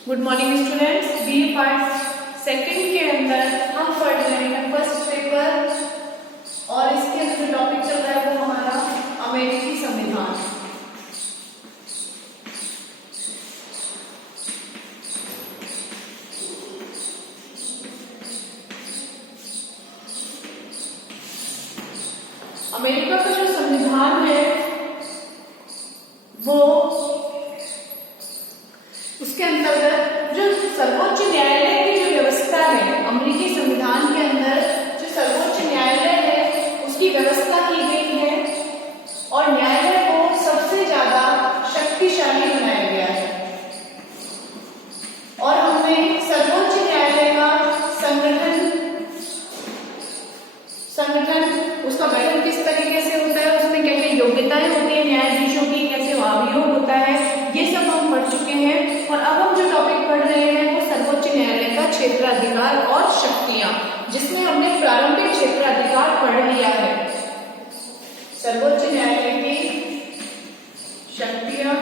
Good morning students. B part second के अंदर हम पढ़ रहे हैं फर्स्ट पेपर और इसके अंदर जो टॉपिक चल रहा है वो हमारा अमेरिकी संविधान। अमेरिका का जो संविधान है वो उसके अंतर्गत जो सर्वोच्च न्यायालय की जो व्यवस्था है, अमेरिकी संविधान के अंदर जो सर्वोच्च न्यायालय है उसकी व्यवस्था की गई है और न्यायालय को सबसे ज्यादा शक्तिशाली बनाया गया है। और हमने सर्वोच्च न्यायालय का संगठन उसका गठन किस तरीके से होता है, उसमें क्या क्या योग्यताएं होती है न्यायाधीशों की, कैसे अभियोग होता है, ये सब हम पढ़ चुके हैं। और अब हम जो टॉपिक पढ़ रहे हैं वो सर्वोच्च न्यायालय का क्षेत्राधिकार और शक्तियां, जिसमें हमने प्रारंभिक क्षेत्राधिकार पढ़ लिया है। सर्वोच्च न्यायालय की शक्तियां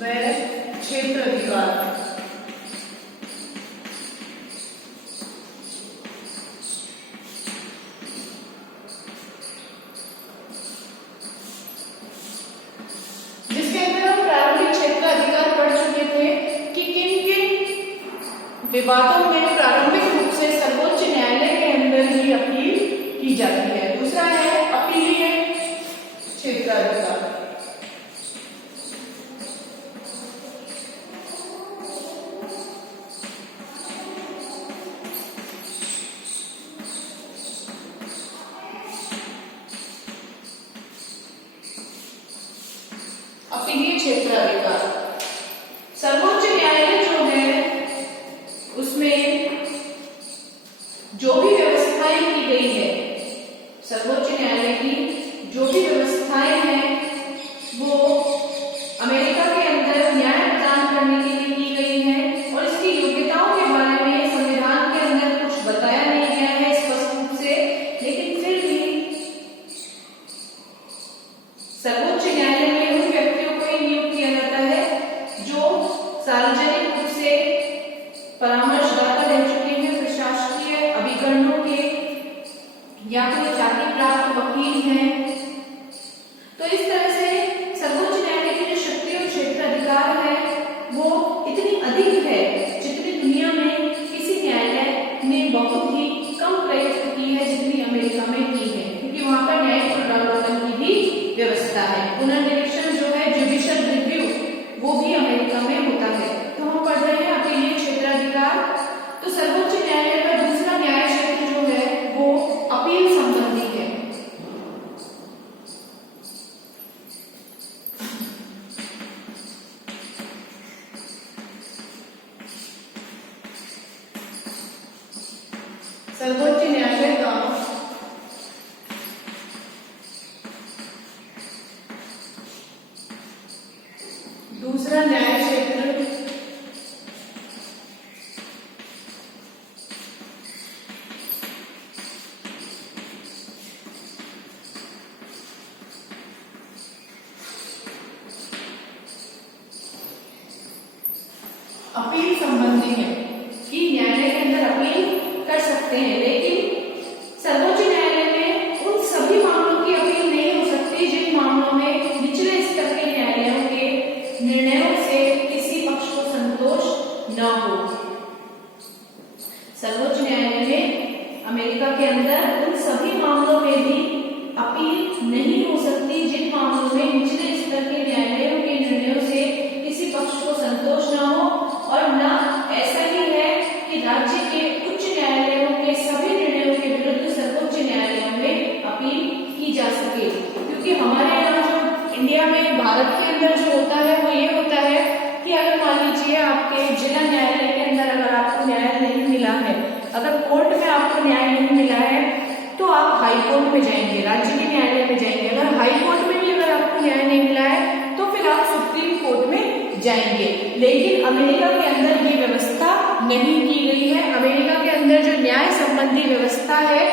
व क्षेत्राधिकार। विवादों में प्रारंभिक रूप से सर्वोच्च न्यायालय के अंदर ही अपील की जाती है। दूसरा है अपीलीय क्षेत्राधिकार। अपीलीय क्षेत्राधिकार सर्वोच्च न्यायालय जो है उसमें जो भी व्यवस्थाएं की गई है, सर्वोच्च न्यायालय की जो भी व्यवस्थाएं हैं वो अमेरिका के अंदर न्याय प्रदान करने के लिए की गई है। और इसकी योग्यताओं के बारे में संविधान के अंदर कुछ बताया नहीं गया है स्पष्ट रूप से, लेकिन फिर भी सर्वोच्च न्यायालय में उन व्यक्तियों को ही नियुक्त किया जाता है जो सार्वजनिक रूप से परामर्शदाता रह चुके हैं, प्रशासकीय अभिकरणों के या फिर जाति प्राप्त वकील हैं। तो इस तरह से सर्वोच्च न्यायालय की जो शक्ति और क्षेत्राधिकार है वो इतनी अधिक है जितनी दुनिया में किसी न्यायालय ने बहुत ही कम प्रयुक्त की है जितनी अमेरिका में की है, क्योंकि वहां पर न्यायिक पुनरावलोकन की भी व्यवस्था है। पुनर्निरीक्षण जो है, जुडिशियल रिव्यू, वो भी अमेरिका में होता है। तो हम पढ़ रहे हैं अपीलीय क्षेत्राधिकार। तो सर्वोच्च न्यायालय का दूसरा न्याय क्षेत्र जो है वो अपील संबंधी है। सर्वोच्च न्यायालय का दूसरा न्याय क्षेत्र अपील संबंधी है कि न्यायालय के अंदर अपील कर सकते हैं, लेकिन सर्वोच्च न्यायालय में उन सभी मामलों की अपील नहीं हो सकती जिन मामलों में निचले स्तर के न्यायालयों के निर्णयों से किसी पक्ष को संतोष न हो। सर्वोच्च न्यायालय में अमेरिका के अंदर उन सभी मामलों में भी अपील नहीं हो सकती जिन मामलों में निचले स्तर के न्यायालयों के निर्णयों से किसी पक्ष को संतोष न हो। और न ऐसा ही है कि राज्य के उच्च न्यायालयों के सभी निर्णयों के विरुद्ध सर्वोच्च न्यायालयों में अपील की जा सके, क्योंकि हमारे यहाँ जो इंडिया में, भारत के अंदर जो होता है वो ये होता है कि अगर मान लीजिए आपके जिला न्यायालय के अंदर अगर आपको न्याय नहीं मिला है, अगर कोर्ट में आपको न्याय नहीं मिला है तो आप हाई कोर्ट में जाएंगे, राज्य के न्यायालय में जाएंगे। अगर हाई कोर्ट में भी अगर आपको न्याय नहीं मिला है तो फिर आप सुप्रीम कोर्ट में जाएंगे। लेकिन अमेरिका के अंदर ये व्यवस्था नहीं की गई है। अमेरिका के अंदर जो न्याय संबंधी व्यवस्था है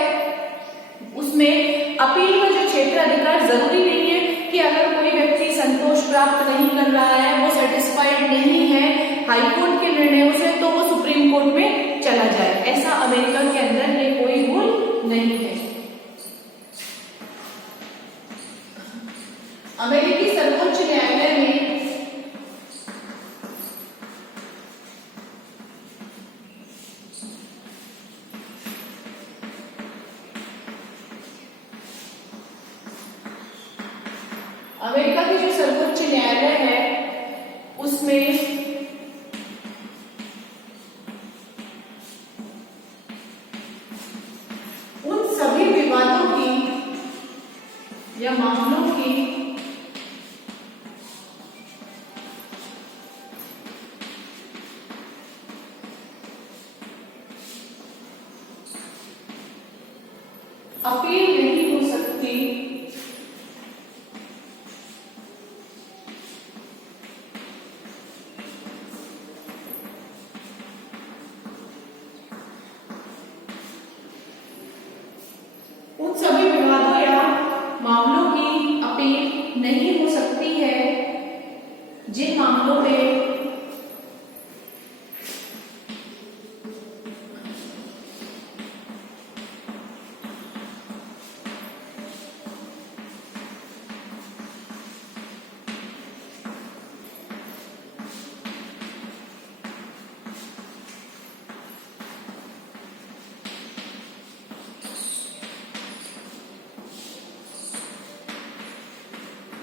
उसमें अपील का जो क्षेत्राधिकार जरूरी नहीं है कि अगर कोई व्यक्ति संतोष प्राप्त नहीं कर रहा है, वो अमेरिका के अंदर ये कोई रूल नहीं है। अमेरिकी सर्वोच्च न्यायालय में अमेरिका की जो सर्वोच्च न्यायालय है उसमें उन सभी विवादों की या मामलों की अपील नहीं हो सकती उन सभी विवादों या मामलों की अपील नहीं हो सकती है जिन मामलों में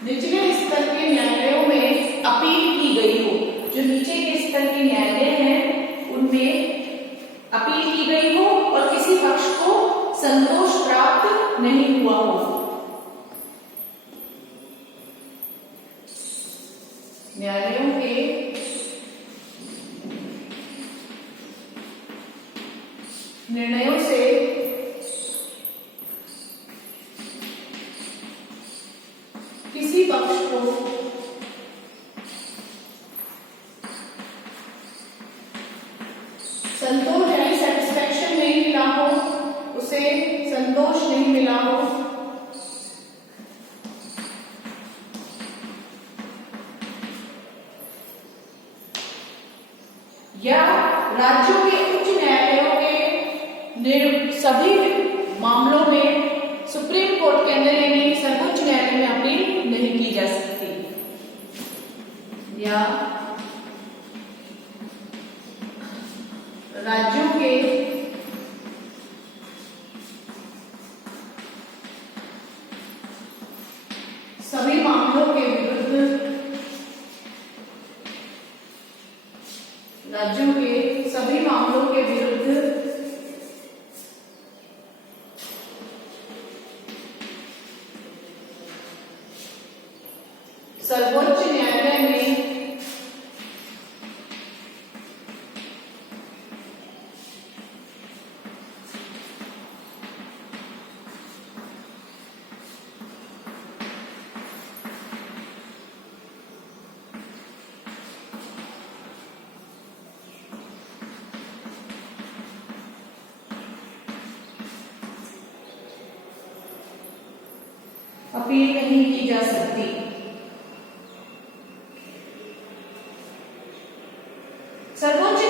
निचले स्तर के न्यायालयों में अपील की गई हो। जो नीचे के स्तर के न्यायालय हैं उनमें अपील की गई हो और किसी पक्ष को संतोष प्राप्त नहीं हुआ हो। न्यायालयों के निर्णयों से किसी पक्ष को संतोष यानी सेटिस्फैक्शन नहीं मिला हो, उसे संतोष नहीं मिला हो, या राज्यों के उच्च न्यायालयों के सभी मामलों में सुप्रीम कोर्ट के अंदर यानी सर्वोच्च न्यायालय में अपील नहीं की जा सकती, या राज्यों के सभी मामलों के विरुद्ध सर्वोच्च न्यायालय में अपील नहीं की जा सकती। सर्वोच्च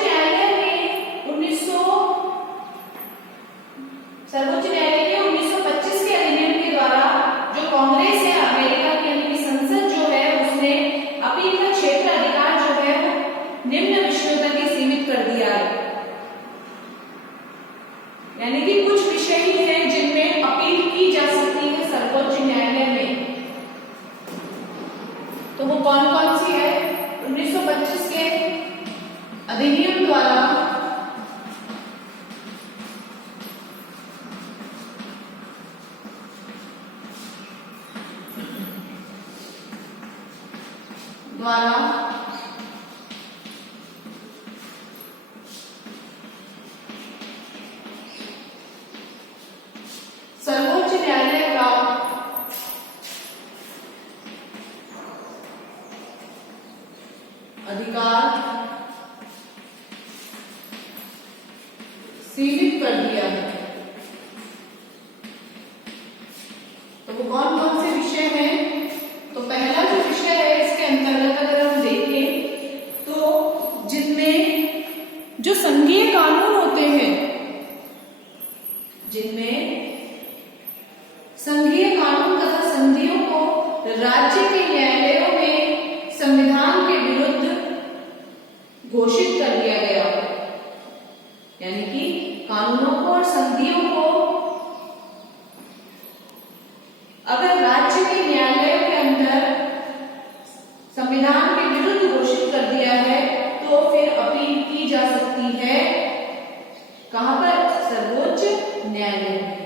न्यायालय के 1925 के अधिनियम के द्वारा जो कांग्रेस है अमेरिका की यानी संसद जो है उसने अपील का क्षेत्र अधिकार जो है वो निम्न विषयों तक ही सीमित कर दिया है, यानी कि कुछ विषय ही हैं जिनमें अपील की जा सकती है सर्वोच्च न्यायालय में। तो वो कौन कौन सी है? 1925 के अधिनियम द्वारा सर्वोच्च न्यायालय का अधिकार सीमित कर दिया है। तो वो कौन कौन से विषय हैं? तो पहला जो विषय है इसके अंतर्गत अगर हम देखें तो जिनमें जो संघीय कानून होते हैं संविधान के विरुद्ध घोषित कर दिया है तो फिर अपील की जा सकती है कहां पर? सर्वोच्च न्यायालय में।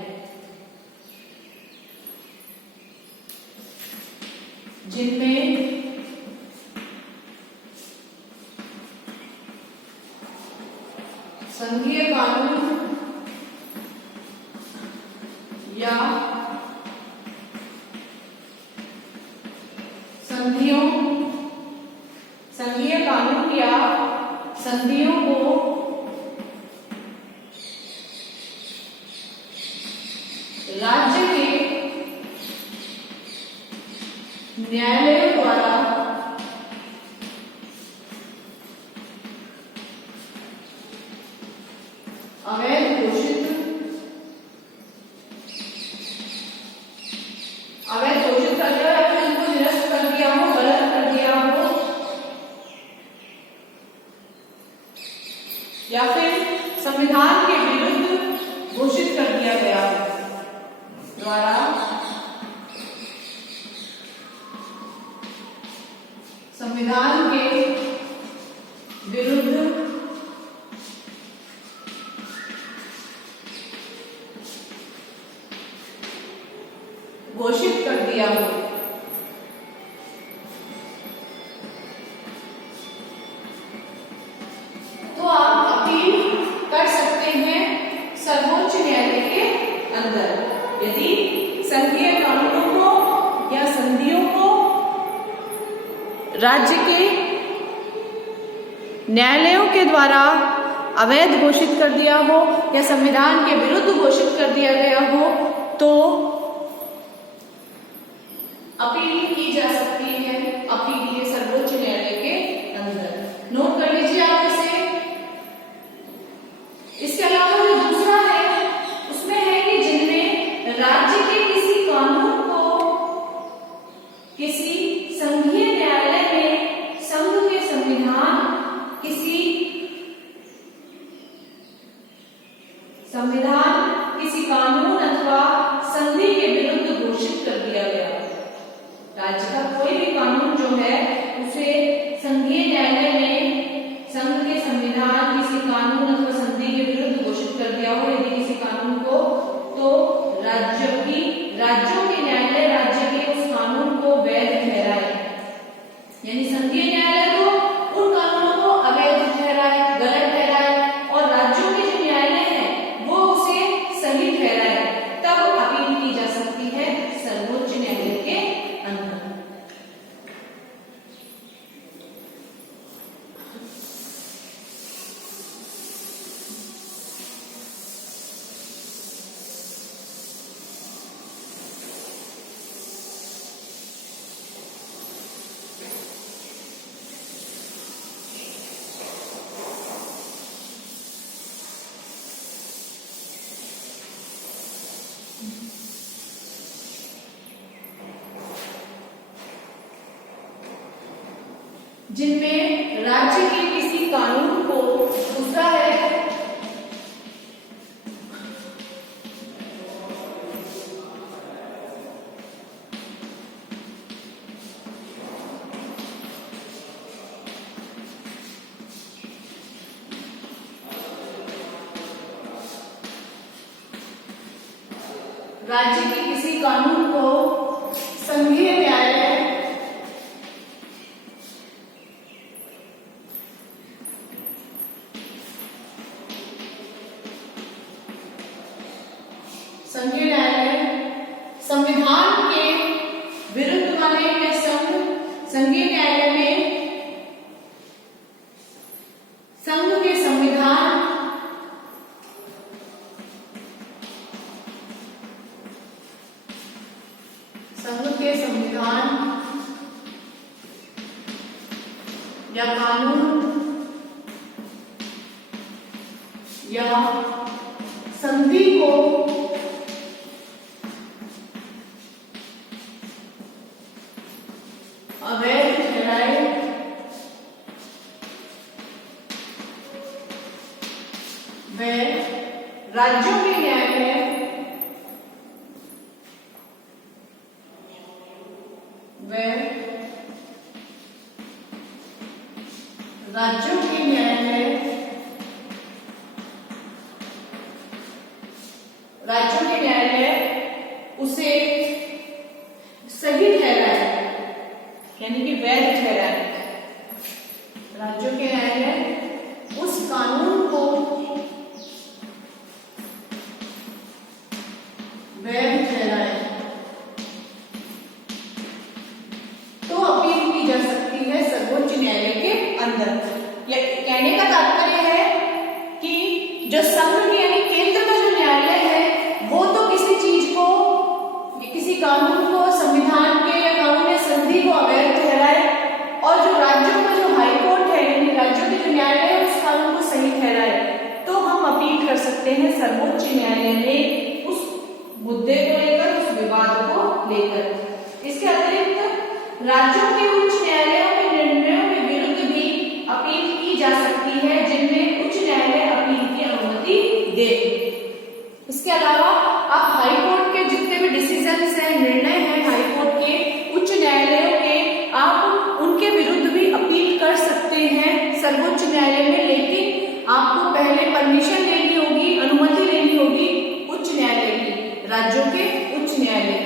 जिनमें संघीय कानून या संघीय कानून या संधियों को राज्य के न्यायालयों द्वारा अवैध घोषित कर दिया या फिर उनको निरस्त कर दिया हो, गलत कर दिया हो, या फिर संविधान के विरुद्ध घोषित कर दिया गया द्वारा संविधान के विरुद्ध घोषित कर दिया हो। तो आप अपील कर सकते हैं सर्वोच्च न्यायालय के अंदर यदि संघीय कानूनों को या संधियों को राज्य के न्यायालयों के द्वारा अवैध घोषित कर दिया हो या संविधान के विरुद्ध घोषित कर दिया गया हो तो अपील की जा सकती है अपीलीय सर्वोच्च न्यायालय के अंदर। नोट कर लीजिए आप इसे। इसके अलावा जो दूसरा है उसमें है कि जिनमें राज्य के किसी कानून को किसी संघीय न्यायालय में संघ के संविधान किसी कानून अथवा संधि के विरुद्ध घोषित कर दिया गया। राज्य का कोई भी कानून जो है उसे संघीय न्यायालय ने संघ के संविधान किसी कानून अथवा संधि के विरुद्ध घोषित कर दिया हो यदि किसी कानून को तो राज्यों के न्यायालय राज्य के उस कानून को वैध ठहराए। यानी संघीय न्यायालय तो उन कानूनों को अवैध ठहराए, गलत ठहराए और राज्यों के जो न्यायालय है वो उसे सही ठहराए, तब अपील की जा सकती है सर्वोच्च न्यायालय के अंदर। जिनमें राज्य के किसी कानून को दूसरा है राज्य के किसी कानून को संघीय न्यायालय संविधान के विरुद्ध माने या संघीय न्यायालय में संघ के संविधान या कानून या संधि को अवैध ठहराए व राज्यों के न्यायालय व राज्यों के न्यायालय उसे सही ठहराए, यानी कि वैध ठहराए। राज्यों के न्यायालय उस कानून को वैध ठहराए तो अपील की जा सकती है सर्वोच्च न्यायालय के अंदर। कहने का तात्पर्य है कि जो संघ की यानी केंद्र का जो न्यायालय है वो तो किसी चीज को, किसी कानून को, संविधान के या कानून या संधि को अवैध ठहराए, और जो राज्यों का जो हाई कोर्ट है यानी राज्यों के जो न्यायालय है उस कानून को सही ठहराए, तो हम अपील कर सकते हैं सर्वोच्च न्यायालय में उस मुद्दे को लेकर, उस विवाद को लेकर। इसके अतिरिक्त राज्यों के उच्च न्यायालयों के निर्णयों के विरुद्ध भी अपील की जा सकती है, जिनमें उच्च न्यायालय अपील की अनुमति दे। इसके अलावा आप हाई कोर्ट के जितने भी डिसीजंस हैं, निर्णय हैं हाई कोर्ट के, उच्च न्यायालयों के, आप उनके विरुद्ध भी अपील कर सकते हैं सर्वोच्च न्यायालय में, लेकिन आपको पहले परमिशन लेनी होगी, अनुमति लेनी होगी उच्च न्यायालय की, राज्यों के उच्च न्यायालय की।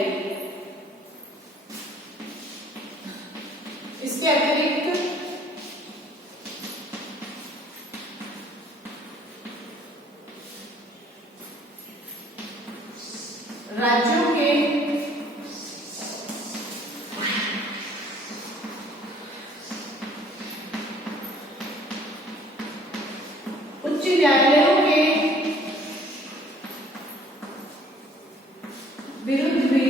इसके अतिरिक्त राज्यों के उच्च न्यायालयों के विरुद्ध भी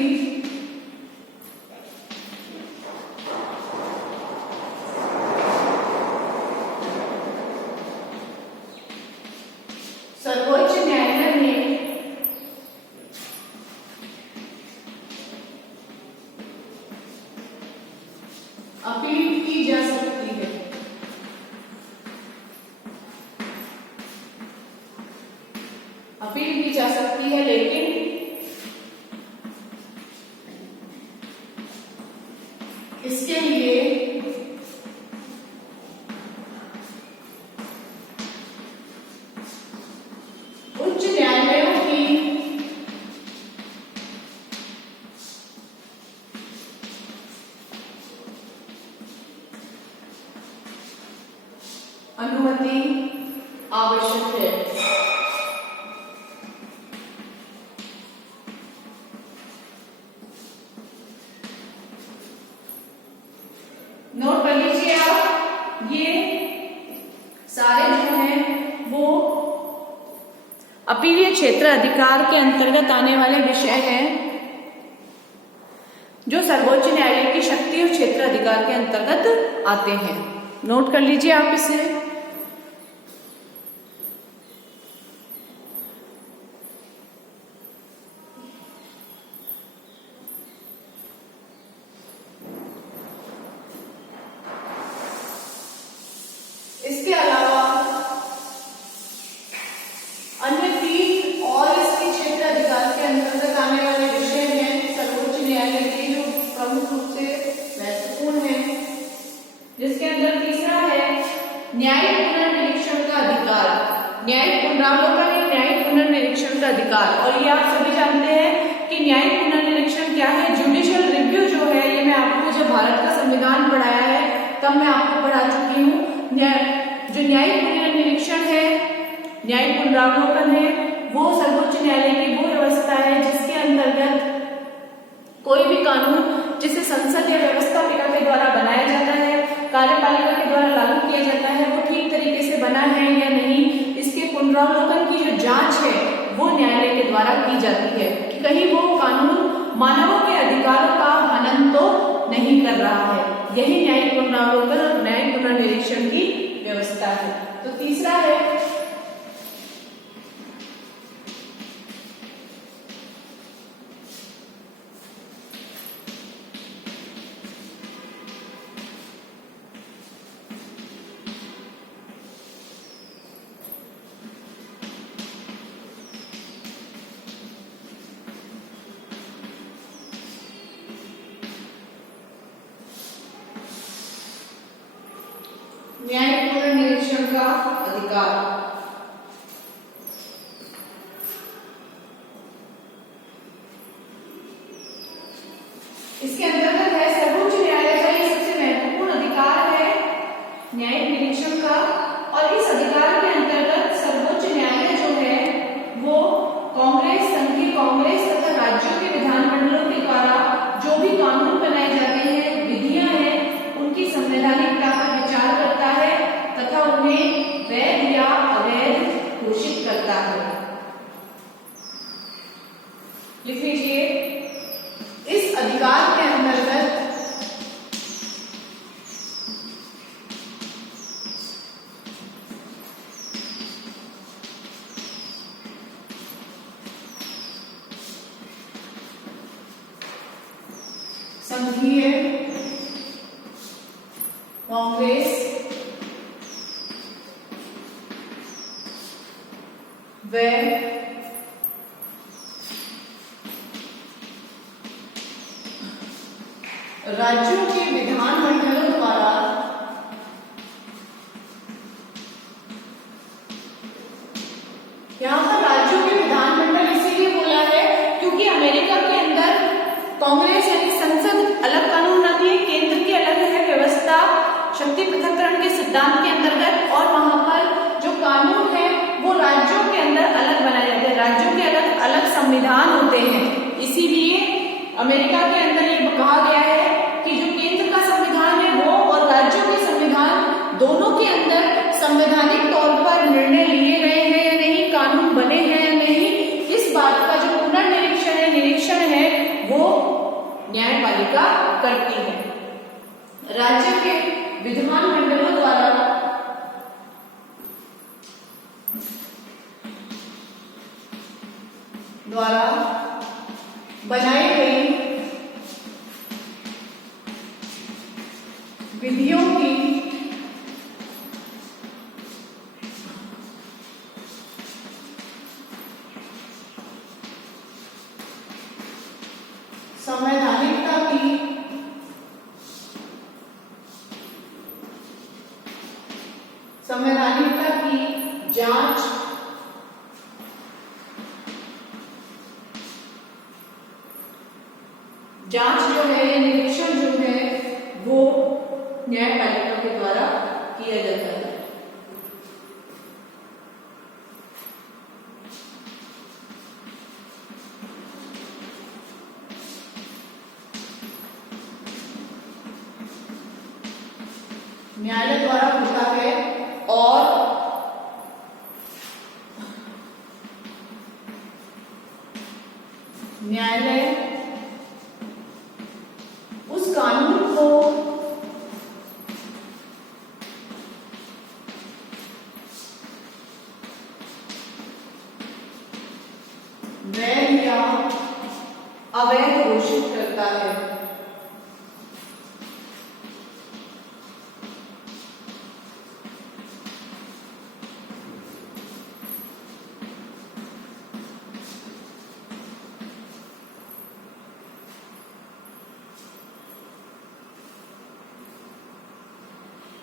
सर्वोच्च न्यायालय में अपील की जा सकती है। अपील की जा सकती है, लेकिन इसके लिए उच्च न्यायालयों की अनुमति आवश्यक है। नोट कर लीजिए आप, ये सारे जो हैं वो अपीलीय क्षेत्र अधिकार के अंतर्गत आने वाले विषय हैं, जो सर्वोच्च न्यायालय की शक्ति और क्षेत्र अधिकार के अंतर्गत आते हैं। नोट कर लीजिए आप इसे। इसके अलावा अन्य 3 और इसके क्षेत्र अधिकार के अंतर्गत आने वाले विषय हैं सर्वोच्च न्यायालय के, जो प्रमुख रूप से महत्वपूर्ण है, जिसके अंदर तीसरा है न्यायिक पुनर्निरीक्षण का अधिकार। न्यायिक पुनरावलोकन या न्यायिक पुनर्निरीक्षण का अधिकार, और ये आप सभी जानते हैं कि न्यायिक पुनर्निरीक्षण क्या है। जुडिशियल रिव्यू जो है, ये मैं आपको जब भारत का संविधान पढ़ाया है तब मैं आपको पढ़ा चुकी हूँ। जो न्यायिक पुनर्निरीक्षण है, न्यायिक पुनरावलोकन है, वो सर्वोच्च न्यायालय की वो व्यवस्था है जिसके अंतर्गत कोई भी कानून जिसे संसद या व्यवस्थापिका के द्वारा बनाया जाता है, कार्यपालिका के द्वारा लागू किया जाता है, वो ठीक तरीके से बना है या नहीं, इसके पुनरावलोकन की जो जांच है वो न्यायालय के द्वारा की जाती है कि कहीं वो कानून मानवों के अधिकारों का हनन तो नहीं कर रहा है। यही न्यायिक पुनरावलोकन और न्यायिक पुनर्निरीक्षण की व्यवस्था है। तो तीसरा है न्यायिक का अधिकार। इसके अंतर्गत है सर्वोच्च न्यायालय का ये सबसे महत्वपूर्ण अधिकार है न्यायिक निरीक्षण का, और इस अधिकार के अंतर्गत सर्वोच्च न्यायालय जो है वो कांग्रेस, संघीय कांग्रेस तथा राज्यों के विधानमंडलों के द्वारा जो भी कानून बनाए जाते हैं, विधियां हैं, उनकी संवैधानिकता पर विचार करता है तथा उन्हें वैध या अवैध घोषित करता है। लिख लीजिए, इस अधिकार के अंतर्गत संघीय कांग्रेस व राज्यों के विधानमंडलों द्वारा यहां पर राज्यों के विधानमंडल इसीलिए बोला है क्योंकि अमेरिका के अंदर कांग्रेस यानी संसद अलग कानून बनाती है, केंद्र की अलग है व्यवस्था शक्ति पृथक्करण के सिद्धांत के अंतर्गत, और वहां पर जो कानून है वो राज्यों के अंदर अलग बनाए जाते हैं, राज्यों के अलग अलग संविधान होते हैं। इसीलिए अमेरिका के अंदर ये कहा गया है कि जो केंद्र का संविधान है वो और राज्यों के संविधान दोनों के अंदर संवैधानिक तौर पर निर्णय लिए गए हैं या नहीं, कानून बने हैं या नहीं, इस बात का जो निरीक्षण है वो न्यायपालिका करती है। राज्य के विधानमंडलों द्वारा बनाई गई विधियों की संवैधानिकता की जांच जो है, निरीक्षण जो है वो न्यायपालिका के द्वारा किया जाता है। न्यायालय द्वारा होता है और न्यायालय उस कानून को वैध या अवैध घोषित करता है।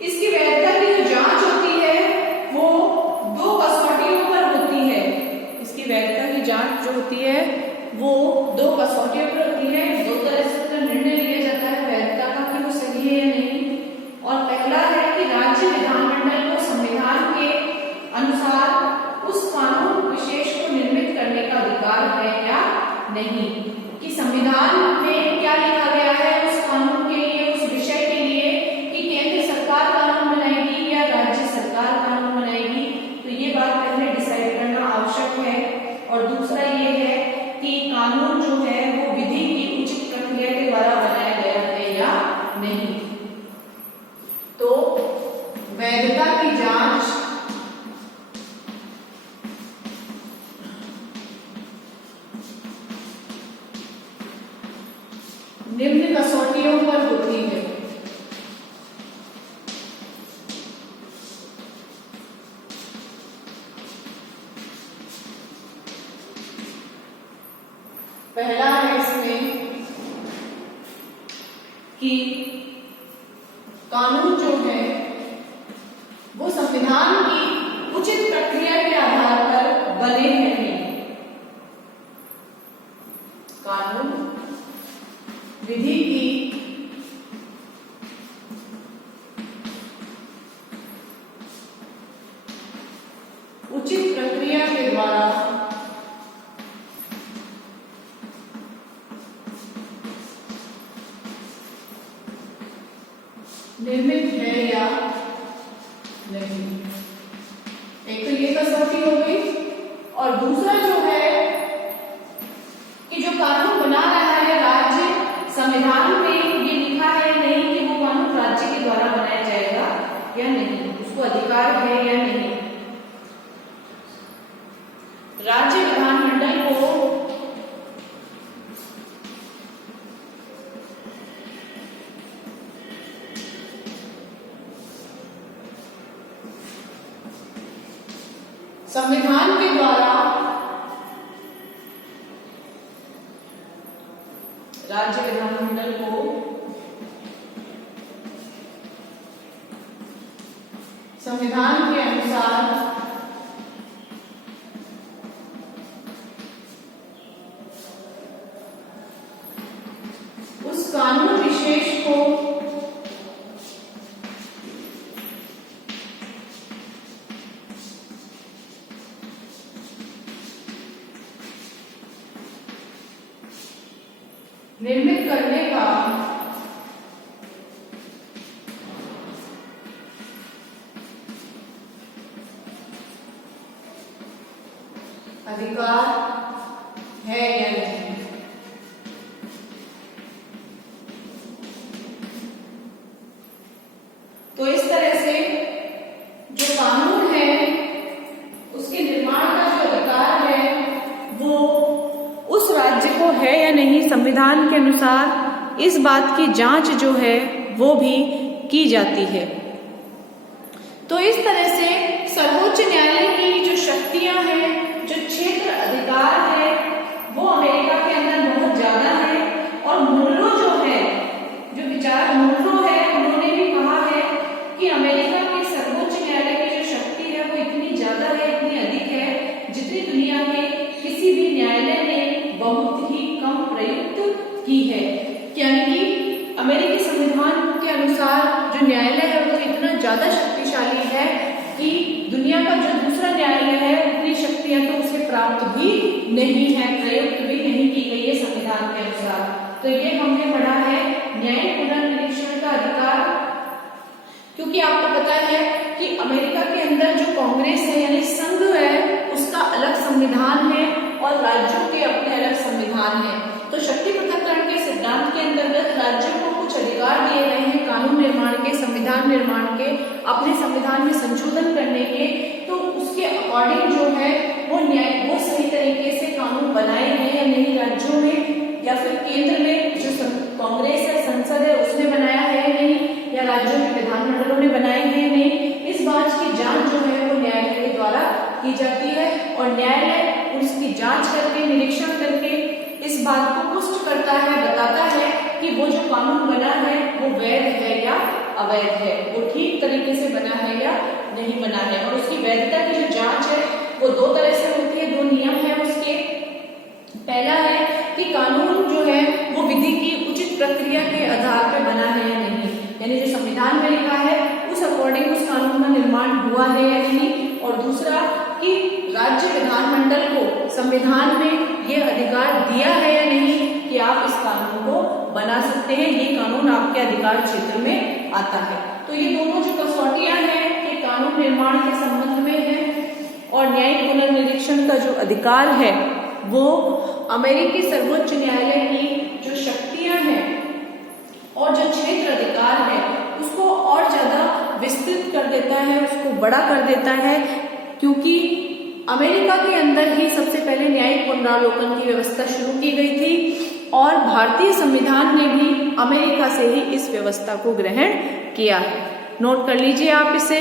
इसकी वैधता की जो जांच होती है वो दो कसौटियों पर होती है। इसकी वैधता की जांच जो होती है वो दो कसौटियों पर होती है। दो तरह से उसका निर्णय लिया जाता है वैधता का कि वो सही है या नहीं। और पहला है कि राज्य विधानमंडल को संविधान के अनुसार उस कानून विशेष को निर्मित करने का अधिकार है या नहीं, कि संविधान में क्या लिखा गया है उस कानून के लिए, उस विषय के लिए, कि केंद्र सरकार कानून बनाएगी या राज्य सरकार कानून बनाएगी। तो ये बात पहले डिसाइड करना आवश्यक है। और दूसरा ये है कि कानून जो है वो विधि की उचित प्रक्रिया के द्वारा बनाया गया है या नहीं। तो वैधता की जांच निम्न कसौटियों पर होती है। पहला है इसमें कि कानून जो है वो संविधान की उचित प्रक्रिया के आधार पर बने हैं नहीं। कानून विधि की उचित प्रक्रिया के द्वारा निर्मित है या नहीं। एक तो ये कसौटी हो गई, और दूसरा जो है कि जो कानून बना रहा है राज्य, संविधान में ये लिखा है नहीं कि वो कानून राज्य के द्वारा बनाया जाएगा या नहीं, उसको अधिकार है या नहीं। राज्य विधानमंडल को संविधान के द्वारा राज्य विधानमंडल को संविधान के अनुसार उस कानून विशेष को निर्मित करने का अधिकार है या नहीं। तो इस तरह से जो कानून है उसके निर्माण का जो अधिकार है वो उस राज्य को है या नहीं, संविधान के अनुसार इस बात की जांच जो है वो भी की जाती है। तो इस तरह से सर्वोच्च न्यायालय की जो शक्तियां हैं, जो क्षेत्र अधिकार है, वो अमेरिका के अंदर बहुत ज्यादा है। और मुनरो जो है, जो विचार मुनरो है, उन्होंने भी कहा है कि अमेरिका के सर्वोच्च न्यायालय की जो शक्ति है वो इतनी ज्यादा है, इतनी अधिक है, जितनी दुनिया के किसी भी न्यायालय ने बहुत ही कम प्रयुक्त की है। यानी कि अमेरिकी संविधान के अनुसार जो न्यायालय है वो इतना ज्यादा शक्तिशाली है कि दुनिया का जो दूसरा न्यायालय है उतनी शक्तियां तो उसे प्राप्त भी नहीं है, प्रयुक्त भी नहीं की गई है संविधान के अनुसार। तो ये हमने पढ़ा है न्यायिक पुनर्निरीक्षण का अधिकार। क्योंकि आपको पता है कि अमेरिका के अंदर जो कांग्रेस है यानी संघ है उसका अलग संविधान है और राज्यों के अपने अलग संविधान है। तो शक्ति पृथक्करण के सिद्धांत के अंतर्गत राज्यों को कुछ अधिकार दिए गए हैं कानून निर्माण के, संविधान निर्माण के, अपने संविधान में संशोधन करने के। तो उसके अकॉर्डिंग जो है वो सही तरीके से कानून बनाए गए या नहीं राज्यों में, या फिर केंद्र में जो कांग्रेस है, संसद है, उसने बनाया है या नहीं, या राज्यों के विधानमंडलों ने बनाए हैं या नहीं, इस बात की जांच जो है वो न्यायालय के द्वारा की जाती है। और न्यायालय उसकी जांच करके, निरीक्षण करके इस बात को पुष्ट करता है, बताता है कि वो जो कानून बना है वो वैध है या अवैध है, वो ठीक तरीके से बना है या नहीं बना है। और उसकी वैधता की जो जांच है वो दो तरह से होती है, दो नियम है उसके। पहला है कि कानून जो है वो विधि की उचित प्रक्रिया के आधार पर बना है या नहीं, यानी जो संविधान में लिखा है उस अकॉर्डिंग उस कानून का निर्माण हुआ है या नहीं। और दूसरा कि राज्य विधानमंडल को संविधान में ये अधिकार दिया है या नहीं कि आप इस कानून को बना सकते हैं, ये कानून आपके अधिकार क्षेत्र में आता है। तो ये दोनों जो कसौटियां हैं ये कानून निर्माण के संबंध में है। और न्यायिक पुनर्निरीक्षण का जो अधिकार है वो अमेरिकी सर्वोच्च न्यायालय की जो शक्तियां हैं और जो क्षेत्र अधिकार है उसको और ज्यादा विस्तृत कर देता है, उसको बड़ा कर देता है। क्योंकि अमेरिका के अंदर ही सबसे पहले न्यायिक पुनरावलोकन की व्यवस्था शुरू की गई थी और भारतीय संविधान ने भी अमेरिका से ही इस व्यवस्था को ग्रहण किया है। नोट कर लीजिए आप इसे।